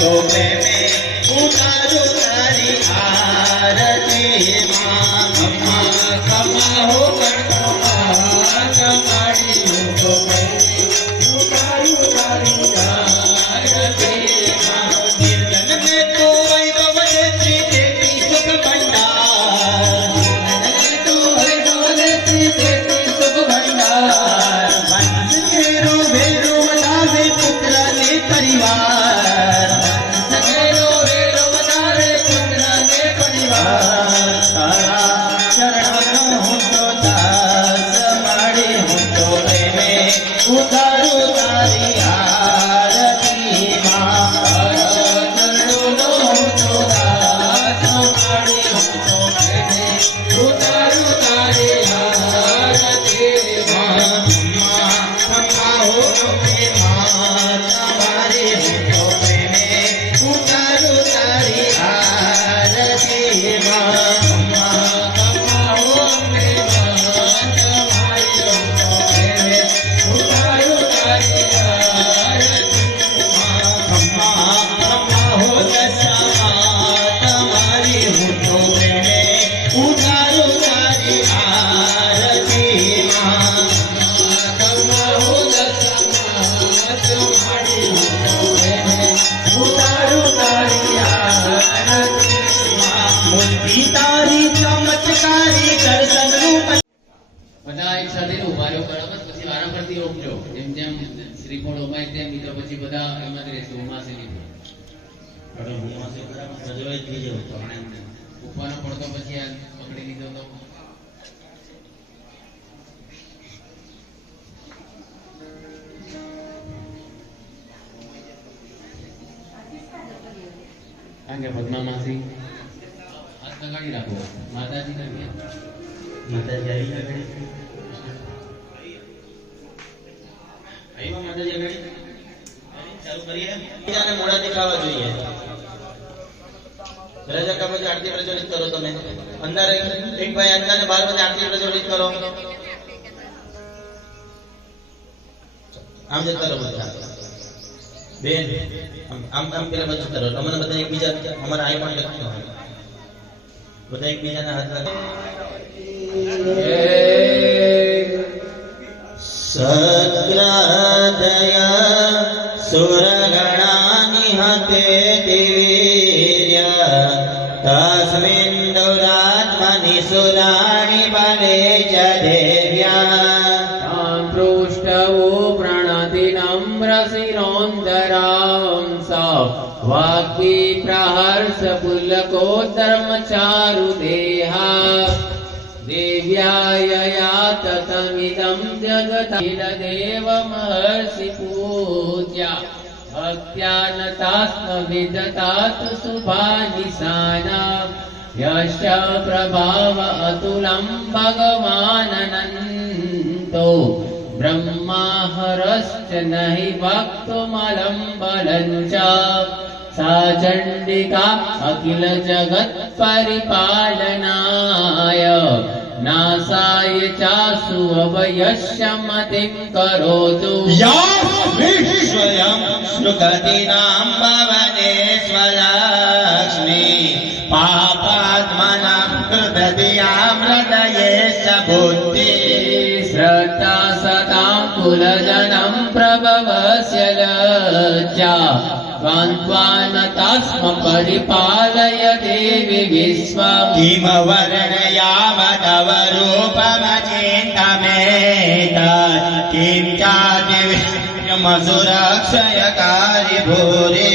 तो प्रेमे उतारू तारी आरती मां खम्मा खम्मा हो करतो कमाड़ी तो प्रेमे उतारू तारी आरती मां निर्धन में तो वैभव देती देती सुख भंडार निर्धन में तो वैभव देती देती सुख भंडार वंश घेरो भेरो बनावे पुत्र ने परिवार तारा चरण हूँ तो दास माड़ी हूँ तो प्रेमे उतारू तारी आरती मां चरणों हूँ तो दास माड़ी हूँ तो प्रेमे उतारू तारी आरती मां खम्मा हो अपने मां तुम्हारी हूँ तो प्रेमे उतारू तारी आरती मां तारी चमत्कारी दर्शन रूप બધા એક સાથે ઉભા રહ્યો બરાબર પછી આરામ કરતી રોકજો જેમ જેમ શ્રીફળ ઉમાય તેમ મિત્રો પછી બધા એમાં જ રહેશે ઉમાસે લીધો અરે ઉમાસે બરાબર સજવાઈ થઈ જવું તો ઉપરનો પડતો પછી આ પકડી લીધો તો આગે પદ્મા માસી હાથ લગાડી રાખો માતાજી કરીએ માતાજી આવી આગળ આઈવા માતાજી આગળ ચાલુ કરીએ બીજાને મોઢા દેખાવા જોઈએ રજા કા પછી આરતી પ્રજ્વલિત કરો તમે અંદર એક ભાઈ અંદર ને 12 બજે આરતી પ્રજ્વલિત કરો આમ જતા રહો બધા બેન આમ પેલા બધું કરો તમને બધા એકબીજા અમારા આઈ પણ લખતો બધા એકબીજાના હાથ લાગે સત્રાદય સુરગણાની હતે દિવ્ય તસ્મિન દૌરાત્મનિ સુરાણી બલે જ દેવ્યા પૃષ્ઠવો પ્રણતિ નમ્ર શિરોંદરાંસ વાગ્વી પ્રહર્ષ પુલકોત્તરમચારુ દેહા देव्याय याततमिदं जगतिलदेव महर्षि पूज्या भक्त्यानतास्म विदतात शुभानिशाना यश प्रभाव अतुलं भगवाननन्तो ब्रह्माहरश्च नहि वक्तुमलं बलं च सा चण्डिका अखिल जगत् परिपालनाय नासाय चासु अवयस्यमतिं करोतु स्वयं सुगतीनां भवने स्वलक्ष्मी पापात्मनां कृतधियां हृदये स बुद्धि श्रद्धा सतां कुलजनं प्रभवस्य लज्जा त्वान्त्वानतास्म परिपालय देवि विश्वम् किम वर्णयामतव रूपमचिन्तमेतत् किं चातिविश्वमसुरक्षयकारि भूरि